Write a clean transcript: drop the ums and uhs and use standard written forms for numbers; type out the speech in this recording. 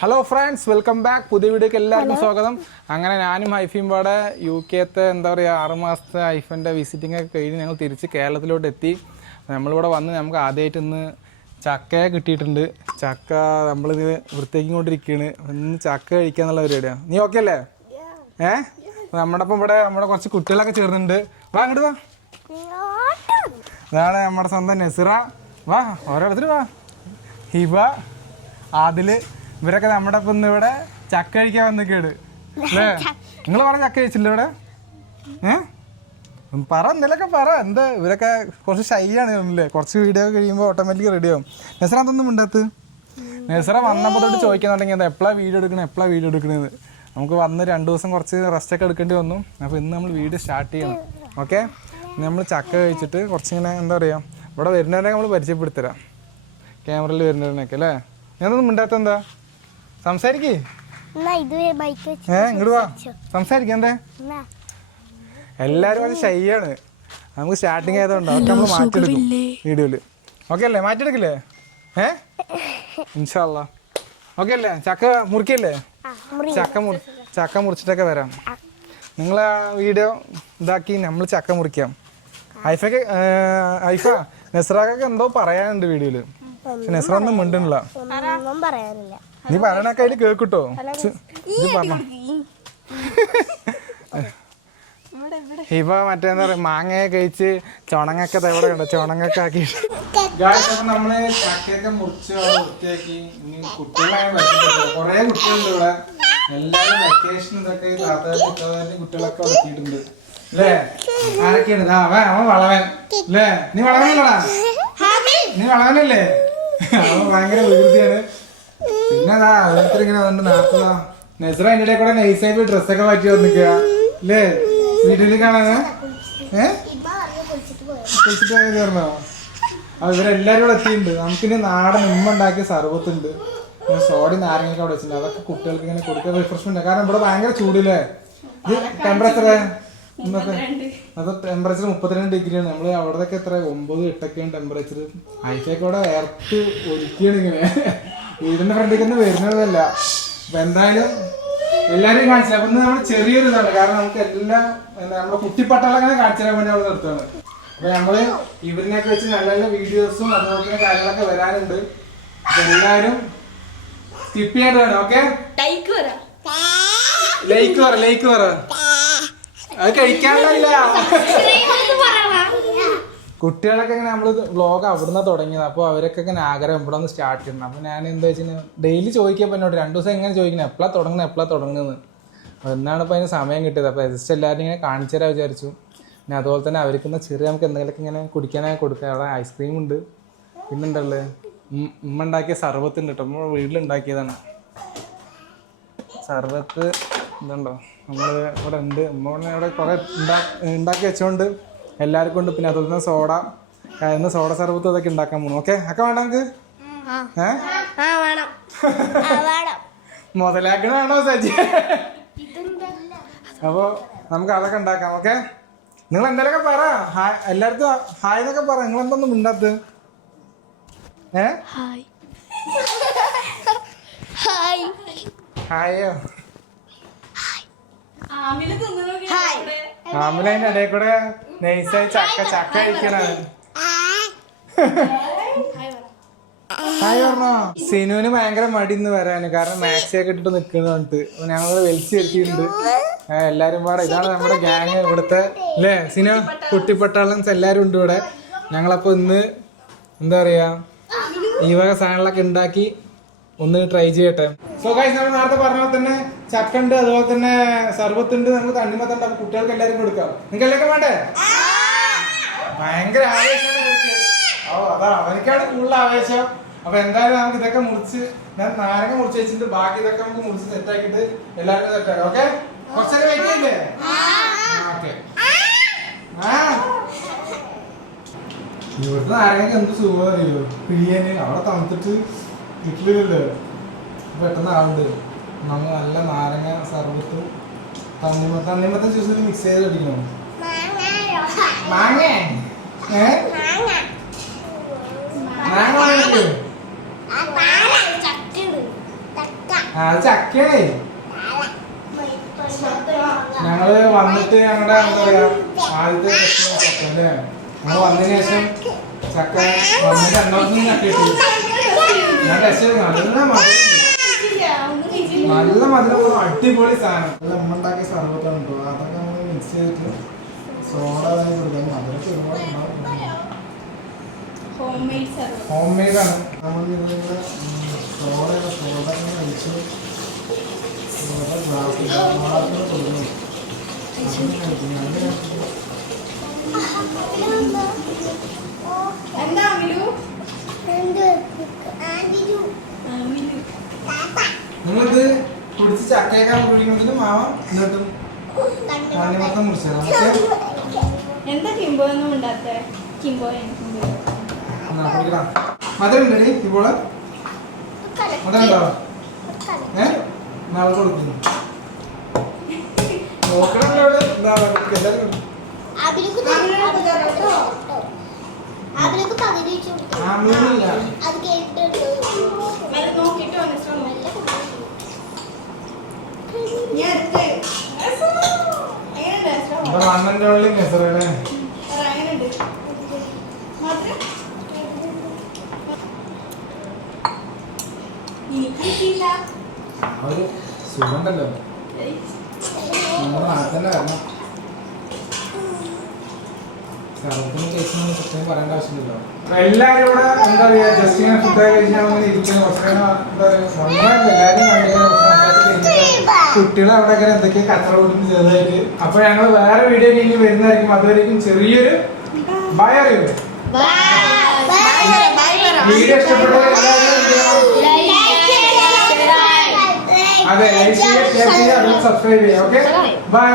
Hello friends, welcome back. പുതിയ വീഡിയോക്ക് എല്ലാവർക്കും സ്വാഗതം. അങ്ങനെ ഞാനും ഹൈഫയും പാടെ UK-ത്തെ എന്താ പറയുക 6 മാസത്തെ ഹൈഫൻ്റെ വിസിറ്റിംഗ് ഒക്കെ കഴിഞ്ഞ് ഞങ്ങൾ തിരിച്ച് കേരളത്തിലോട്ട് എത്തി. നമ്മളിവിടെ വന്ന് നമുക്ക് ആദ്യമായിട്ട് ഇന്ന് ചക്ക കിട്ടിയിട്ടുണ്ട്. ചക്ക നമ്മളിത് വൃത്തിയാക്കിക്കൊണ്ടിരിക്കുകയാണ്. ഇന്ന് ചക്ക കഴിക്കാന്നുള്ള പരിപാടിയാണ്. നീ ഓക്കെ അല്ലേ? നമ്മുടെ ഒപ്പം ഇവിടെ നമ്മുടെ കുറച്ച് കുട്ടികളൊക്കെ ചേർന്നുണ്ട്. വാ അങ്ങോട്ട് വാ. അതാണ് നമ്മുടെ സ്വന്തം നസിറ. വാ ഓരോരുത്തർ വാ. ഹിബ, ആദിൽ, ഇവരൊക്കെ നമ്മുടെ ഒപ്പം ഇന്ന് ഇവിടെ ചക്ക കഴിക്കാൻ വന്നിക്കേട് അല്ലേ? നിങ്ങൾ പറഞ്ഞ ചക്ക കഴിച്ചില്ല ഇവിടെ? പറ എന്തെങ്കിലുമൊക്കെ പറ. എന്താ ഇവരൊക്കെ കുറച്ച് ഷൈയാണ് തോന്നുന്നില്ലേ? കുറച്ച് വീഡിയോ കഴിയുമ്പോൾ ഓട്ടോമാറ്റിക് റെഡി ആവും. നസറ അതൊന്നും ഉണ്ടാത്ത്. നസറ വന്നപ്പോൾ തൊട്ട് ചോദിക്കാൻ തുടങ്ങിയത് എപ്പോഴാണ് വീഡിയോ എടുക്കണേന്ന്. നമുക്ക് വന്ന് 2 ദിവസം കുറച്ച് റെസ്റ്റൊക്കെ എടുക്കേണ്ടി വന്നു. അപ്പോൾ ഇന്ന് നമ്മൾ വീഡിയോ സ്റ്റാർട്ട് ചെയ്യണം. ഓക്കെ, നമ്മൾ ചക്ക കഴിച്ചിട്ട് കുറച്ചിങ്ങനെ എന്താ പറയുക, ഇവിടെ വരുന്നവരെ നമ്മൾ പരിചയപ്പെടുത്തരാം. ക്യാമറയിൽ വരുന്നവരനൊക്കെ അല്ലേ? ഞാനൊന്നും മിണ്ടാത്ത എന്താ? സംസാരിക്കേ. ഇങ്ങോട്ട് വാ, സംസാരിക്കാം. എന്തേ എല്ലാവരും അത് ഷൈയാണ്. നമുക്ക് സ്റ്റാർട്ടിങ് ആയതുകൊണ്ട് അതൊക്കെ നമ്മൾ മാറ്റിയെടുക്കും വീഡിയോയില്. ഓക്കെ അല്ലേ? മാറ്റിയെടുക്കില്ലേ? ഇൻഷാ അല്ലാ. ഓക്കെ അല്ലേ? ചക്ക മുറിക്കല്ലേ? ചക്ക മുറിച്ചിട്ടൊക്കെ വരാം. നിങ്ങൾ ആ വീഡിയോ ഇതാക്കി നമ്മൾ ചക്ക മുറിക്കാം. ഐഫ നസ്രാക്കൊക്കെ എന്തോ പറയാനുണ്ട് വീഡിയോയില്. നസ്ര ഒന്നും മിണ്ടണില്ല. നീ പറയണൊക്കെ അതിൽ കേൾക്കട്ടോ. ഹിബ മറ്റേന്താ പറയാ, മാങ്ങയൊക്കെ കഴിച്ച് ചുണങ്ങൊക്കെ ഇവിടെ കണ്ടോ, ചുണങ്ങൊക്കെ ആക്കി. നമ്മള് ചക്കയൊക്കെ മുറിച്ച് വൃത്തിയാക്കി. ഇനി കുട്ടികളെ കൊറേ കുട്ടികളുണ്ട് ഇവിടെ. എല്ലാരും വെക്കേഷൻ ഇതൊക്കെ കുട്ടികളൊക്കെ വളർത്തിയിട്ടുണ്ട് അല്ലേ? ആരൊക്കെയാണ്? അവൻ വളവൻ അല്ലേ? നീ വളവനല്ലടാ? നീ വളവനല്ലേ? അവൻ ഭയങ്കര വികൃതിയാണ്. പിന്നെ അതാ ഓരോരുത്തർ ഇങ്ങനെ വന്ന് നാട്ടതാ. നസറ അതിൻ്റെ ഇടയിൽ കൂടെ നൈസായിട്ട് ഡ്രസ്സൊക്കെ മാറ്റി വന്നിക്കുക അല്ലേ? വീട്ടിൽ കാണാന് കുളിച്ചിട്ട് പറഞ്ഞോ? അപ്പൊ ഇവരെല്ലാരും ഇവിടെ എത്തിയിട്ടുണ്ട്. നമുക്കിനി നാടൻ ഉണ്ടാക്കിയ സർബത്തുണ്ട്, സോഡി നാരങ്ങയൊക്കെ അവിടെ വെച്ചിട്ടുണ്ട്. അതൊക്കെ കുട്ടികൾക്ക് ഇങ്ങനെ കൊടുക്കാൻ റിഫ്രഷ്മെന്റ്. കാരണം ഇവിടെ ഭയങ്കര ചൂടില്ലേ? ഇത് ടെമ്പറേച്ചർ ഇന്നത്തെ അത് ടെമ്പറേച്ചർ 32 ഡിഗ്രിയാണ്. നമ്മള് അവിടത്തൊക്കെ എത്ര 9-8 ടെമ്പറേച്ചർ. ഐഫൊക്കെ ഇവിടെ എർത്ത് ഒലിക്കുകയാണ് ഇങ്ങനെ. വീടിന്റെ ഫ്രണ്ടിലേക്ക് ഒന്നും വരുന്നതല്ല. അപ്പൊ എന്തായാലും എല്ലാരും കാണിച്ചില്ല. അപ്പൊ നമ്മൾ ചെറിയൊരു ഇതാണ്. കാരണം നമുക്ക് എല്ലാം നമ്മുടെ കുട്ടിപ്പട്ടാളങ്ങനെ കാണിച്ചു തരാൻ വേണ്ടി അവിടെ നിർത്തുകയാണ്. അപ്പൊ നമ്മള് ഇവരിനൊക്കെ വെച്ച് നല്ല നല്ല വീഡിയോസും അതുപോലെ തന്നെ കാര്യങ്ങളൊക്കെ വരാനുണ്ട്. അപ്പൊ എല്ലാരും സ്കിപ്പ് ചെയ്യാണ്ട് വേണം. ഓക്കെ, ലൈക്ക് പറ. അത് കഴിക്കാനല്ല, കുട്ടികളൊക്കെ ഇങ്ങനെ നമ്മള് വ്ളോഗ് അവിടുന്ന് തുടങ്ങിയത്. അപ്പോൾ അവരൊക്കെ ഇങ്ങനെ ആഗ്രഹം ഇവിടെ ഒന്ന് സ്റ്റാർട്ട് ചെയ്യണം. അപ്പോൾ ഞാൻ എന്താ വെച്ചാൽ ഡെയിലി ചോദിക്കാൻ പറ്റോട്ട് 2 ദിവസം എങ്ങനെ ചോദിക്കണം എപ്പോഴാണ് തുടങ്ങുന്നത്. അപ്പോൾ എന്നാണ് ഇപ്പോൾ അതിന് സമയം കിട്ടിയത്. അപ്പോൾ ജസ്റ്റ് എല്ലാവരും ഇങ്ങനെ കാണിച്ചു തരാൻ വിചാരിച്ചു. പിന്നെ അതുപോലെ തന്നെ അവർക്കൊന്ന് ചെറിയ നമുക്ക് എന്തെങ്കിലുമൊക്കെ ഇങ്ങനെ കുടിക്കാനായി കൊടുക്കുക. അവിടെ ഐസ്ക്രീം ഉണ്ട്, പിന്നുണ്ടല്ലേ ഉമ്മ ഉണ്ടാക്കിയ സർബത്ത് ഉണ്ട് കേട്ടോ. നമ്മൾ വീട്ടിലുണ്ടാക്കിയതാണ് സർബത്ത്. ഇതുണ്ടോ നമ്മൾ ഇവിടെ ഉണ്ട്. ഉമ്മ ഇവിടെ കുറേ ഉണ്ടാക്കി വെച്ചോണ്ട് എല്ലാവർക്കും ഉണ്ട്. പിന്നെ അതുപോലെ തന്നെ സോഡ സർബത്ത് അതൊക്കെ ഉണ്ടാക്കാൻ പോകുന്നു. ഓക്കെ ഒക്കെ വേണ്ട നമുക്ക്? മുതലാക്കണോ സജി? അപ്പൊ നമുക്ക് അതൊക്കെ ഉണ്ടാക്കാം. ഓക്കെ, നിങ്ങൾ എന്തെങ്കിലുമൊക്കെ പറ. എല്ലാവർക്കും ഹായ് എന്നൊക്കെ പറ. നിങ്ങൾ എന്തൊന്നും മിണ്ടാത്ത? ഹായോ? ആമിലതിന്റെ ഇടയിൽ കൂടെ നൈസായി ചക്ക കഴിക്കണാണ്. ഹായ് പറഞ്ഞോ? സിനുവിന് ഭയങ്കര മടി ഇന്ന് വരാന്. കാരണം മാക്സിയൊക്കെ ഇട്ടിട്ട് നിൽക്കുന്നോണ്ട് ഞങ്ങൾ വലിച്ചു വരുത്തിയിട്ടുണ്ട്. എല്ലാരും പാടെ ഇതാണ് നമ്മുടെ ഗ്യാങ് ഇവിടുത്തെ അല്ലേ സിനു? കുട്ടിപ്പട്ടാളൻസ് എല്ലാരും ഉണ്ട് ഇവിടെ. ഞങ്ങളപ്പോ ഇന്ന് എന്താ പറയാ ഈ വക സാധനങ്ങളൊക്കെ ഉണ്ടാക്കി ഒന്ന് ട്രൈ ചെയ്യട്ടെ. സോ ഗൈസ്, നമ്മൾ നേരത്തെ പറഞ്ഞ പോലെ തന്നെ ചക്ക ഉണ്ട്, അതുപോലെ തന്നെ സർബത്തുണ്ട്, നമുക്ക് തണ്ണിമത്തുണ്ട്. അപ്പൊ കുട്ടികൾക്ക് എല്ലാവരും കൊടുക്കാം. നിങ്ങൾക്ക് എല്ലാവർക്കും വേണ്ടേ? ഭയങ്കര ആവേശമാണ്. അതാ അവനിക്കാണ് കൂടുതൽ ആവേശം. അപ്പൊ എന്തായാലും നമുക്ക് ഇതൊക്കെ മുറിച്ച്, ഞാൻ നാരങ്ങ മുറിച്ച് വെച്ചിട്ട് ബാക്കി ഇതൊക്കെ നമുക്ക് മുറിച്ച് സെറ്റ് ആക്കിയിട്ട് എല്ലാവർക്കും സെറ്റ് ആക്കാം. ഓക്കെ, കുറച്ചൊക്കെ വെയിറ്റ് ചെയ്യല്ലേ? ഓക്കെ. ഇവിടുത്തെ നാരങ്ങക്ക് എന്ത് സുഖം അറിയോ പിടിയാന്. അവിടെ തണുത്തിട്ട് കിട്ടില്ലല്ലോ, പെട്ടെന്ന് ആളുണ്ട്. നമ്മൾ നല്ല നാരങ്ങ സർബത്തും തണ്ണിമത്തൻ ജ്യൂസിൽ മിക്സ് ചെയ്ത് അടിക്കണം. മാങ്ങ മാങ്ങ അത് ചക്കയാണേ. ഞങ്ങള് വന്നിട്ട് ഞങ്ങളുടെ എന്താ പറയാ ആദ്യത്തെ ചക്കല്ലേ, ഞങ്ങൾ വന്നതിന് ശേഷം ചക്ക വന്നിട്ട് രണ്ടോസം ചക്ക ഇട്ടു. ഞാൻ രസം നല്ല മധുരം, അടിപൊളി സാധനം. നമ്മൾ ഉണ്ടാക്കിയ സർബത്താണ് കേട്ടോ. അതൊക്കെ നമ്മൾ മിക്സ് ചെയ്തിട്ട് സോഡ കൊടുക്കാൻ മധുരമൊക്കെ ഒരുപാട് ഉണ്ടാവും. ഹോം മെയ്ഡാണ്. നമ്മൾ ഇതിലൂടെ സോഡ കഴിച്ച് ഗ്ലാസ്സിൽ കൊടുക്കുന്നു. നിങ്ങളിത് കുടിച്ച് ചക്കയൊക്കെ കുടിക്കുന്നതിന് മാവ എന്നിട്ടും മൊത്തം മുറിച്ചാൽ എന്താ കിംബോ ഒന്നും ഉണ്ടാത്ത കിംബോ കുടിക്കണം. മധുരം ഉണ്ടേ ഇപ്പോൾ മധുരം ഉണ്ടാവും. നാളെ കൊടുക്കുന്നു നോക്കണല്ലോ അവിടെ എന്താ എല്ലാവരും മണ്ണന്റെ ഉള്ളിൽ മെസറല്ലേ ഒരു സുഖണ്ടല്ലോ. നമ്മുടെ നാട്ടിൽ തന്നെ വരണം. സർവത്തിന് കേസിനൊന്നും പ്രത്യേകം പറയേണ്ട ആവശ്യമില്ലല്ലോ. എല്ലാവരും ഇവിടെ എന്താ പറയാ ജസ്റ്റ് ഇങ്ങനെ ഫുഡ് കഴിച്ചാൽ ഇരിക്കുന്ന കുറച്ച് എന്താ പറയാ എല്ലാവരും കുട്ടികളെ അവിടെ എന്തൊക്കെയാ കച്ചറ കൊടുക്കുന്ന ചെറുതായിട്ട്. അപ്പൊ ഞങ്ങൾ വേറെ വീഡിയോ ഇനി വരുന്നതായിരിക്കും. അതുവരെയും ചെറിയൊരു ബൈ അറിയുമോ. വീഡിയോ ഇഷ്ടപ്പെട്ട അതെ ലൈക്ക് ചെയ്യുക, ഷെയർ ചെയ്യുക, സബ്സ്ക്രൈബ് ചെയ്യുക. Okay bye.